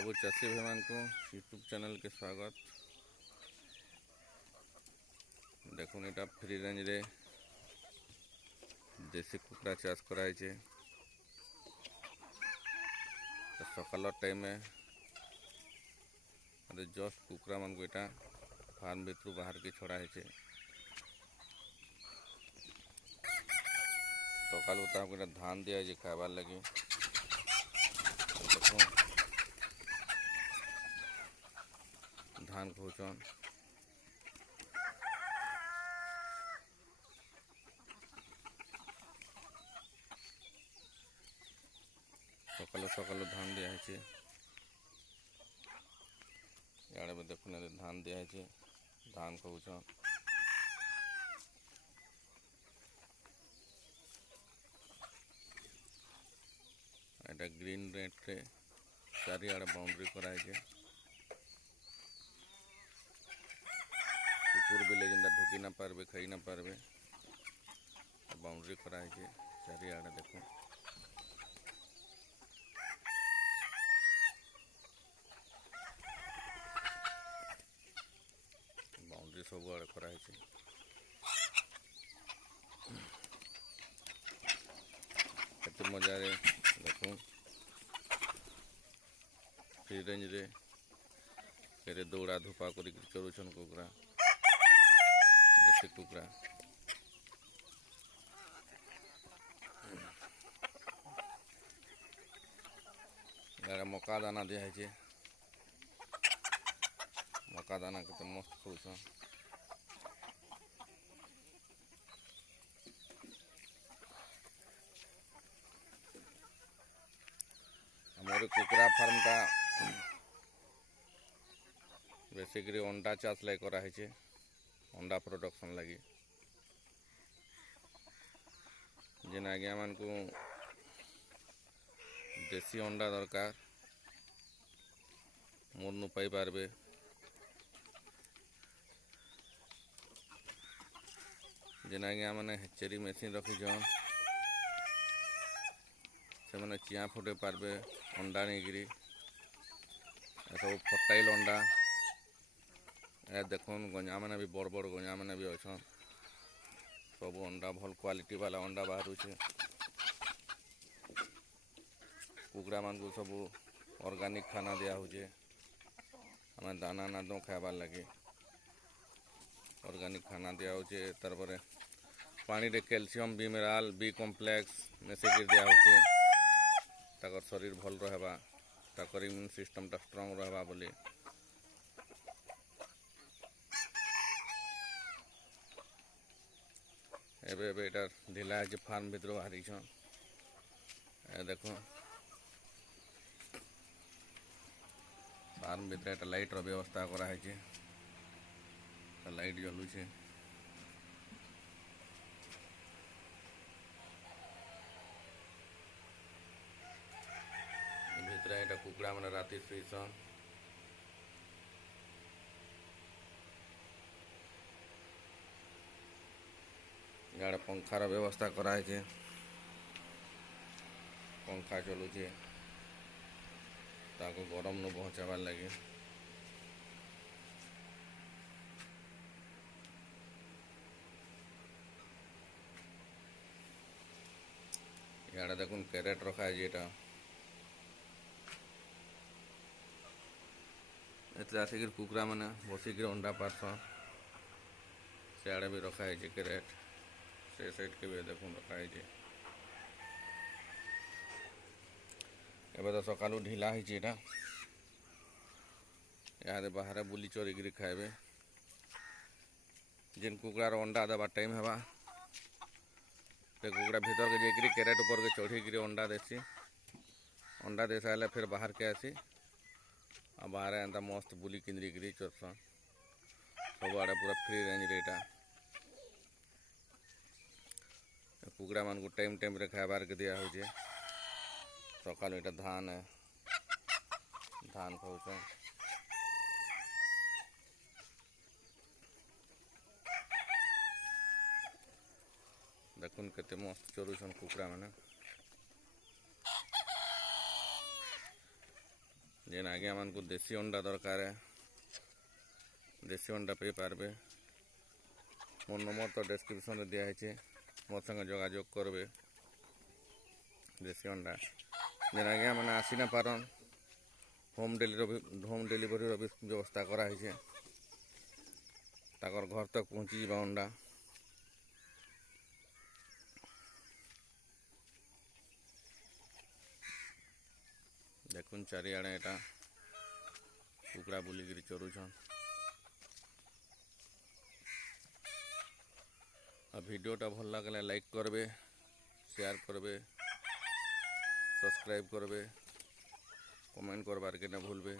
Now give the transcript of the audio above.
सबु चाषी भाई मान को यूट्यूब चैनल के स्वागत। देखुन एटा फ्री रेंज रे देसी कुकड़ा चाष कराई छे। सकाल टाइम में जस्ट कुकड़ा मान को एटा फार्म भितर बाहर के छड़ा है। सकाल धान दिया है खाबार लगी। धान खाऊन सकाल सकाल धान दिया है। इे भी देखुन धान दिया है। धान खाऊन एटा ग्रीन नेट रे चारिआडे बाउंड्री कराई छे। कुकुर बिले जेनता ढुकी ना पारबे खाई ना पारबे बाउंड्री कराई छे चारिआडे। देखो बाउंड्री सब आड़े कराई छे। केते मजा रे देखो फ्री रेंज रे केरे दौड़ा धूपा करी चरुछन कुकड़ा देसी कुकड़ा। यार मका दाना दिया है। मका दाना केते मस्त खाऊछन। हमारे कुकड़ा फार्म का बेसिकली अंडा चाष लाई करा है। अंडा प्रोडक्शन लगी जेन आज्ञा मान को देसी अंडा दरकार मोर पाई पारबे। जेन आज्ञा मैंने हेचेरी मेसीन रखीछन से मैंने चिया फुटे पारबे अंडा नहीं गिरी सब फर्टाइल अंडा। देखुन गंजा मैंने भी बड़ बड़ गंजा मैंने भी अच्छा सब अंडा भल क्वालिटी वाला अंडा बाहर छे। कुकड़ा मान को सब ऑर्गेनिक खाना दिया होचे। हमें दाना ना दो खाबार लगे ऑर्गेनिक खाना दिया होचे। तार परे पानी रे कैल्शियम बी मिनरल बी कॉम्प्लेक्स मेसेगिर दिया होचे ताकर शरीर भल रहबा ताकर इम्यून सिस्टम टा स्ट्रांग रहबा बोली। एबे एबे एटा ढिला है फार्म भीतर बाहरी छन। देखो फार्म भीतर एक लाइट रो व्यवस्था करा है। लाइट जलू छे। भीतर एटा कुकड़ा माने राति सुईसन। इे पंखार व्यवस्था कराई छे। पंखा चलू छे ताको गरम न पहुँचाबार लगे। इे देखुन कैरेट रखा है। एटा एते आसिक कुकड़ा मैंने बसिक अंडा पारसन। सियाड़े भी रखा है कैरेट से साइड के भी देखुन रखा है। एबे तो सकालू ढिला है। यहाँ बाहर बुली चोरिकी खाइबे। जेन कुकड़ार अंडा देवा टाइम हेबा कुकड़ा भीतर के जाकि कैरेट ऊपर के चढ़ी अंडा देसी। अंडा दे सारे फिर बाहर के आसी आ बाहर एंता मस्त बुली किंद्री चोरसन सब आड़े पूरा फ्री रेंज रेटा। कुकड़ा मान को टाइम टाइम रे खाबार के दिया होचे। सकाल एटा धान है धान खाऊछन। देखुन केते मस्त चरुछन कुकड़ा माने। जेन आज्ञा मानक देसी अंडा दरकार देसी अंडा पे पारबे। मोर नंबर तो डिस्क्रिप्शन दिखाई मोर संगे जोगाजोग करबे। देसी अंडा जेन आज्ञा मैंने आसी ना पारन होम डिलीवरी भी व्यवस्था कराई ताकर घर तक पहुँची जा अंडा। देखुन चारिआडे एटा कुकड़ा बुलिकी चरुछन। वीडियोटा भल लगले लाइक करबे, शेयर करबे, सब्सक्राइब करबे, कमेंट करबार के ना भूलबे।